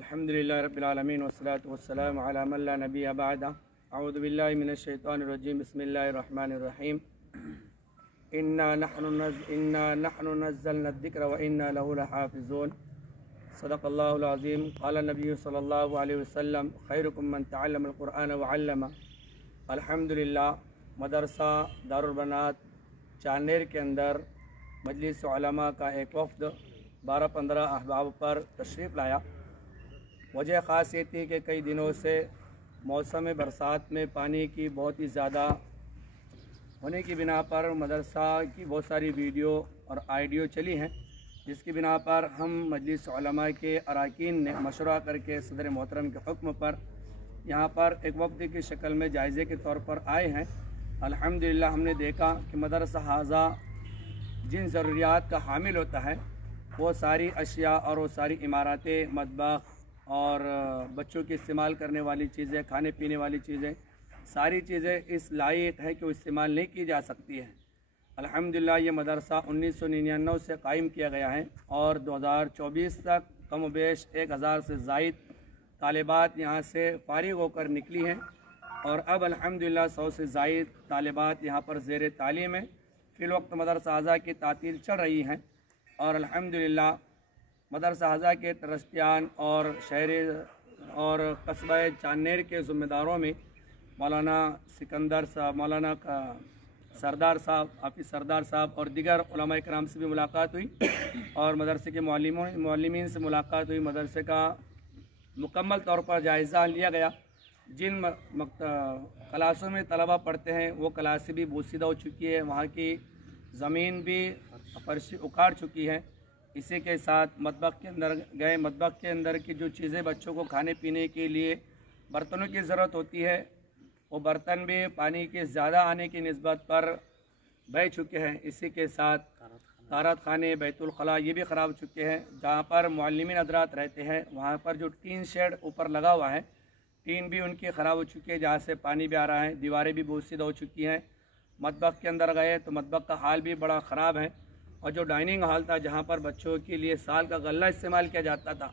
अल्हम्दुलिल्लाह रब्बिल आलमीन वस्सलातु वस्सलामु अला मन ला नबिय्य बअदा। अऊज़ु बिल्लाहि मिनश शैतानिर रजीम। बिस्मिल्लाहिर रहमानिर रहीम। इन्ना नहनु नज़्ज़लना ज़िक्र व इन्ना लहु लहाफ़िज़ून। सदक़ल्लाहुल अज़ीम। क़ाला नबिय्यु सल्लल्लाहु अलैहि वसल्लम खैरुकुम मन तअल्लमल क़ुरआन व अल्लमा। अल्हम्दुलिल्लाह, मदरसा दारुल बनात चानेर के अंदर मजलिस उलमा का एक वफ़द 12-15 अहबाब पर तशरीफ़ लाया। वजह ख़ास ये थी कि कई दिनों से मौसम बरसात में पानी की बहुत ही ज़्यादा होने की बिना पर मदरसा की बहुत सारी वीडियो और आडियो चली हैं, जिसकी बिना पर हम मजलिस उलमा के अरकान ने मशवरा करके सदर मोहतरम के हुक्म पर यहाँ पर एक वफ़द की शक्ल में जायज़े के तौर पर आए हैं। अल्हम्दुलिल्लाह, हमने देखा कि मदरसा हाजा जिन ज़रूरियात का हामिल होता है वो सारी अशिया और वो सारी इमारतें, मतबख़ और बच्चों की इस्तेमाल करने वाली चीज़ें, खाने पीने वाली चीज़ें, सारी चीज़ें इस लायक है कि वो इस्तेमाल नहीं की जा सकती है। अल्हम्दुलिल्लाह, ये मदरसा 1999 से कायम किया गया है और 2024 तक कम बेश 1000 से ज़ायद तालिबात यहाँ से फ़ारिग होकर निकली हैं और अब अल्हम्दुलिल्लाह 100 से ज़ायद तालिबात यहाँ पर ज़ेर तालीम है। फ़िल वक्त मदरसा आज़ा की तातील चल रही हैं और अल्हम्दुलिल्लाह मदरसा आज़ा के ट्रस्टियान और शहर और कस्बा चानेर के ज़िम्मेदारों में मौलाना सिकंदर साहब, मौलाना का सरदार साहब, हाफिज़ सरदार साहब और दीगर उलमा इकराम से भी मुलाकात हुई और मदरसे के मुअल्लिमीन से मुलाकात हुई। मदरसे का मुकम्मल तौर पर जायज़ा लिया गया। जिन क्लासों में तलबा पढ़ते हैं वो क्लासें भी बोसीदा हो चुकी है, वहाँ की ज़मीन भी फर्श उखाड़ चुकी है। इसी के साथ मतबख़ के अंदर गए, मतबख़ के अंदर की जो चीज़ें बच्चों को खाने पीने के लिए बर्तनों की ज़रूरत होती है, वो बर्तन भी पानी के ज़्यादा आने की निस्बत पर बह चुके हैं। इसी के साथ तारत खाने, बैतुल खला ये भी ख़राब चुके हैं। जहाँ पर मुअल्लिमीन हज़रात रहते हैं वहाँ पर जो टीन शेड ऊपर लगा हुआ है, टीन भी उनकी ख़राब हो चुकी है, जहाँ से पानी भी आ रहा है। दीवारें भी बोसीदा हो चुकी हैं। मतबख़ के अंदर गए तो मतबख़ का हाल भी बड़ा ख़राब है और जो डाइनिंग हॉल था जहाँ पर बच्चों के लिए साल का गल्ला इस्तेमाल किया जाता था,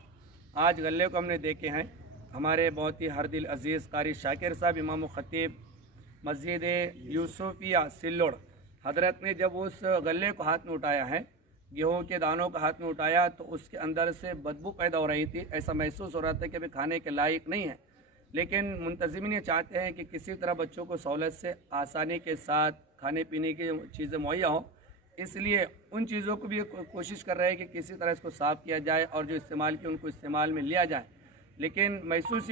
आज गल्ले को हमने देखे हैं। हमारे बहुत ही हर दिल अज़ीज़ कारी शाकिर साहब, इमाम ख़तीब मस्जिद यूसुफिया सिल्लोड़ हज़रत ने जब उस गल्ले को हाथ में उठाया है, गेहूँ के दानों को हाथ में उठाया तो उसके अंदर से बदबू पैदा हो रही थी। ऐसा महसूस हो रहा था कि अभी खाने के लायक नहीं है। लेकिन मुंतज़िमीन ये चाहते हैं कि किसी तरह बच्चों को सहूलत से आसानी के साथ खाने पीने की चीज़ें मुहैया हों, इसलिए उन चीज़ों को भी कोशिश कर रहे हैं कि किसी तरह इसको साफ़ किया जाए और जो इस्तेमाल की उनको इस्तेमाल में लिया जाए। लेकिन महसूस